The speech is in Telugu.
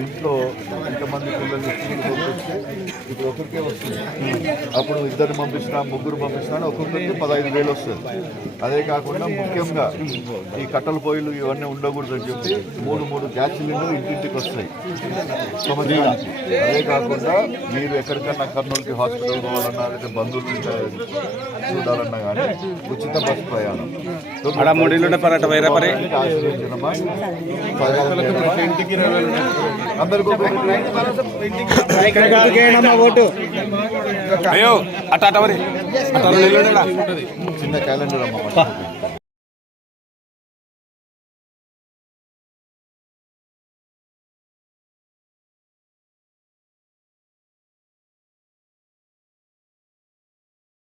ఇంట్లో ఇంతమంది పిల్లల్ని ఇప్పుడు ఒకరికే వస్తుంది. అప్పుడు ఇద్దరు పంపించినా ముగ్గురు పంపించినా ఒక్కొక్కరికి పదహైదు వేలు వస్తుంది. అదే కాకుండా ముఖ్యంగా ఈ కట్టెల పొయ్యిలు ఇవన్నీ ఉండకూడదని చెప్పి మూడు మూడు గ్యాస్ సిలిండర్లు ఇంటింటికి వస్తాయి. సంవత్సరానికి. అదే కాకుండా మీరు ఎక్కడికన్నా కర్నూలుకి హాస్పిటల్ పోవాలన్నా లేదా బంధువులు చూడాలన్నా కానీ ఉచిత బస్ ప్రయాణం. అందరికీ ఓటు. అయ్యో అట్ట అట్ట మరి అట్ట చిన్న క్యాలెండర్ అమ్మ.